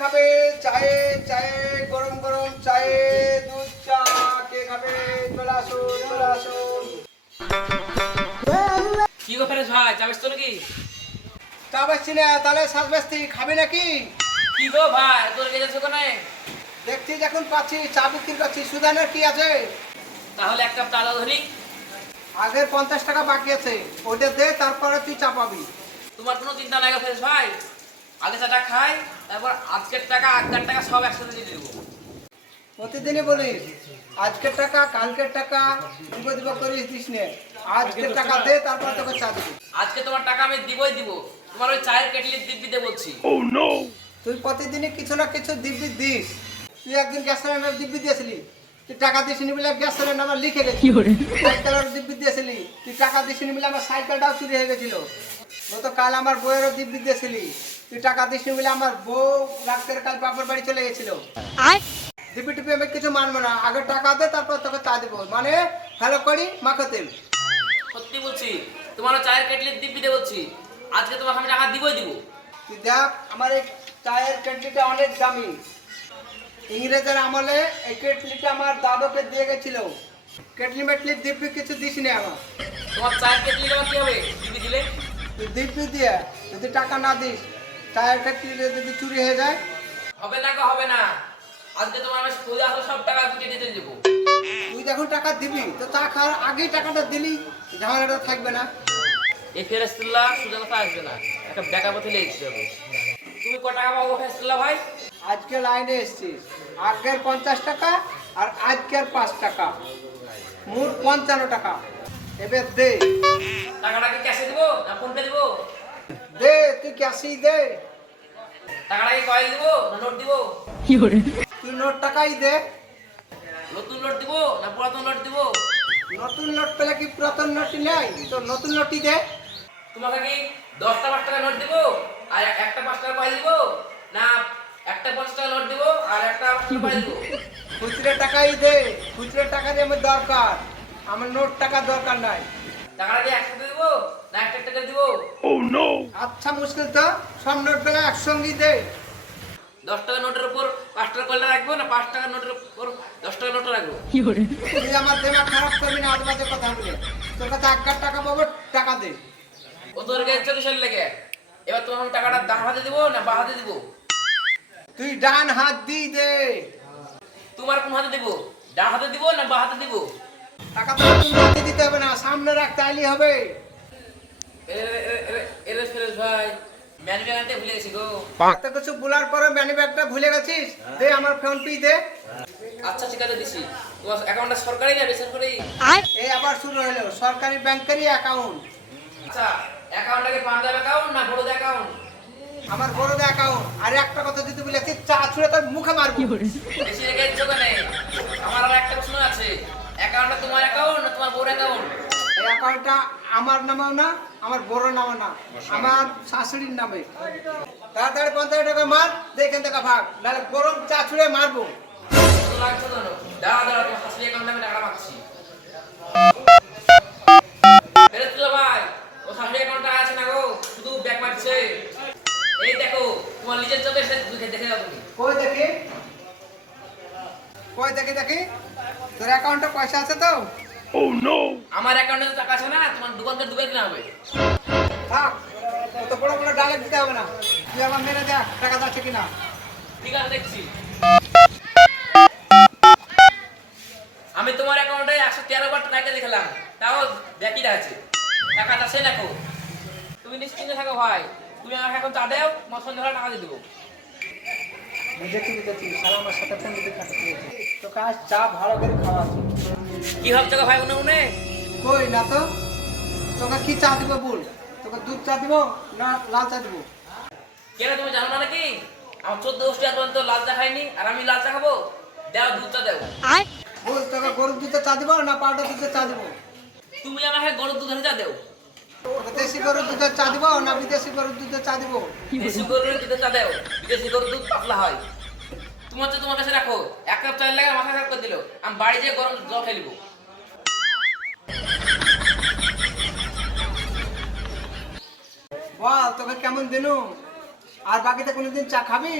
খাবে চায়ে চায়ে গরম গরম চায়ে দুধ চা কে খাবে চলে আসুন কি গো ফেরেশ ভাই চা বেচছো নাকি? চা বেচছি না তাহলে শ্বাস বেচতি খাবে নাকি? কি গো ভাই তোর কে যাচ্ছ কোনে? দেখছি যখন পাচ্ছি চা বিক্রি করছি সুদানের কি আছে? তাহলে এক কাপ চা দাও ধরি। আগের 50 টাকা বাকি আছে ওটা দে তারপরে তুই চা পাবি। তোমার কোনো চিন্তা নাই গো ফেরেশ ভাই, আগে চাটা খাই তারপর আজকের টাকা আগের টাকা সব একসাথে দিয়ে দেবো। প্রতিদিনই বলিস আজকের টাকা কালকের টাকা দিব করিস দিস নে, আজকের টাকা দে তারপর তোকে চা দিবি। আজকে তোমার টাকা আমি দিবই দিব, তোমার ওই চায়ের কেটলির দিব্যি দিয়ে বলছি। তুই প্রতিদিনই কিছু না কিছু দিব্যি দিস। তুই একদিন গ্যাস সিলিন্ডার দিব্যি দিয়েছিলি, তুই টাকা দিসনি বলে গ্যাস সিলিন্ডার আমার লিখে গেছিল। সাইকেলের দিব্যি দিয়েছিলি, তুই টাকা দিসনি বলে আমার সাইকেলটাও চুরি হয়ে গেছিল। গতকাল আমার বউয়েরও দিব্যি দিয়েছিলি, তুই টাকা দিসনি বলে আমার বউ রাত্রের কাল বাপের বাড়ি চলে গেছিল। দিব্যি টিপি আমি কিছু মানবো না, আগে টাকা দে তারপর তোকে চা দিব, মানে হ্যালো করি মাখো তেল। সত্যি বলছি, তোমার ওই চায়ের কেটলির দিব্যি দিয়ে বলছি, আজকে তোমাকে আমি টাকা দিবই দিব। তুই দেখ আমার এই চায়ের কেটলিটা অনেক দামি, ইংরেজের আমলে এই কেটলিটা আমার দাদুকে দিয়ে গেছিল। কেটলি মেটলি দিব্যি কিছু দিস নি আমার। তোমার চায়ের কেটলি আবার কি হবে দিব্যি দিলে? তুই দিব্যি দিয়ে যদি টাকা না দিস, চায়ের কেটলি যদি চুরি হয়ে যায়। হবে না গো হবে না, আজকে তোমার আমি সুদে আসলে সব টাকা গুটিয়ে দিতে দেবো। তুই যখন টাকা দিবি তো চা খাওয়ার আগেই টাকাটা দিলি, ঝামেলাটা থাকবে না। এই ফেরেশতুল্লাহ সুদের কথা আসবে না, একটা ব্যাকআপ হতে লেগেছে যাবে। তুমি ক টাকা পাবো ফেরেশতুল্লাহ ভাই? আজকে লাইনে এসছিস, আগের 50 টাকা আর আজকের 5 টাকা, মোট 55 টাকা। এবার দে টাকাটা কি ক্যাশে দেবো না ফোন পে দেবো? দে, তুই ক্যাশই দে। টাকাটা কি কয়েল দেবো না নোট দেবো? তুই নোট টাকাই দে। নতুন নোট দেবো না পুরাতন নোট দেবো? নতুন নোট পেলে কি পুরাতন নোটই নেই, তো নতুন নোটই দে। তোমাকে কি 10টা 5 টাকা নোট দেবো আর একটা 5 টাকা কয়েল দেবো, না একটা 50 টাকা নোট দেবো আর একটা 5 টাকা কয়েল দেবো? খুচরো টাকাই দে, খুচরো টাকা দিয়ে আমার দরকার, আমার নোট টাকা দরকার নাই। টাকাটা কি একসাথে দেবো না একটা টাকা দেবো? আচ্ছা মুশকিল তো, সব নোট পেলে একসঙ্গেই দে। 10 টাকা নোটের উপর 5 টাকা কয়েলটা রাখবো না 5 টাকা নোটের উপর 10 টাকা নোটটা রাখবো? তুই আমার দেমাগ খারাপ করবি না আজে বাজে কথা বলে। তোর কাছে 1 টাকা পাবো, টাকা দে। ও তোর কাছে কিসের লেগে? এবার তোমার আমি টাকাটা ডান হাতে দেবো না বাঁ হাতে দেবো? তুই ডান হাত দিয়ে দে। তোমার কোন হাতে দেবো, ডান হাতে দিব না বাঁ হাতে দিব? টাকা তো তুমি হাতে দিতে হবে না, সামনে রাখ তাইলেই হবে। এরে ফেরেশ ভাই, ম্যানি ব্যাগ আনতে ভুলে গেছি গো। এত কিছু বলার পরে মানি ব্যাগটা ভুলে গেছিস, দে আমার ফোন পে দে। আচ্ছা ঠিক আছে দিছি। তোমার অ্যাকাউন্টটা সরকারি না বেসরকারি? এই আবার শুরু হলো সরকারি ব্যাংকেরই অ্যাকাউন্ট। আচ্ছা অ্যাকাউন্টটা কি পাঞ্জাব অ্যাকাউন্ট না বড়দা অ্যাকাউন্ট? আমার বড়দা অ্যাকাউন্ট। আর একটা কথা যদি বলেছি চা ছুঁড়ে তোর মুখে মারবো। বেশি রেখে দিচ্ছ কেন? আমার আর একটা প্রশ্ন আছে, অ্যাকাউন্টটা তোমার অ্যাকাউন্ট না তোমার বড় অ্যাকাউন্ট? এই অ্যাকাউন্টটা আমার নামেও না, আমার বড় নামে না, আমার শাশুড়ির নামে। তাড়াতাড়ি 50 টাকা মার, দেখেন টাকা ভাগ, নাহলে গরম চা ছুঁড়ে মারবো। কত লাগছে জানো? দাঁড়া দাঁড়া, তোমার শাশুড়ি অ্যাকাউন্টে আমি টাকা পাচ্ছি। ফেরেশতুল্লাহ ভাই, ও শাশুড়ি অ্যাকাউন্টে আছে না গো, শুধু ব্যাক মারছে। এই দেখো তোমার নিজের চোখে দেখে যাও তুমি। কই দেখি, কই দেখি দেখি তোর অ্যাকাউন্টে পয়সা আছে তো? আমার অ্যাকাউন্টে টাকা আছে না, তোমার দোকানকে ডুবে কিনা হবে। থাক, অত বড় বড় ডায়লগ দিতে হবে না, তুই আমার মেরে দেখ টাকা আছে কিনা। ঠিক আছে দেখছি। আমি তোমার অ্যাকাউন্টে 113 বার টাকা দেখলাম, তাও দেখি আছে টাকা আছে না কো। তুমি নিশ্চিন্তে থাকো ভাই, তুমি আমাকে এখন চা দাও, আমার সন্ধ্যাবেলা টাকা দিয়ে দেবো। বুঝেছি বুঝেছি, সালা আমার সাথে ফোন দিতে খাতে পেয়েছে, তো কাজ চা ভালো করে খাওয়া আছে। কি ভাবছো গো ভাই মনে মনে? কই না তো, তোকে কি চা দিব বল, তোকে দুধ চা দিব না লাল চা দিব? কেন তুমি জানো না নাকি আমার 14 গোষ্ঠী আজ পর্যন্ত লাল চা খাইনি, আর আমি লাল চা খাবো? দাও দুধ চা দাও। বল তোকে গরুর দুধের চা দিব না পাউডার দুধের চা দিব? তুমি আমাকে গরুর দুধের চা দাও। তোকে দেশি গরুর দুধের চা দিব না বিদেশি গরুর দুধের চা দিব? দেশি গরুর দুধের চা দাও, বিদেশি গরুর দুধ পাতলা হয়। তুমি হচ্ছে তোমার কাছে রাখো, 1 কাপ চায়ের লাগে মাথা খারাপ করে দিল, আমি বাড়ি যেয়ে গরম জল খেয়ে নিবো। বল তোকে কেমন দিনু, আর বাকিতে কোনোদিন চা খাবি?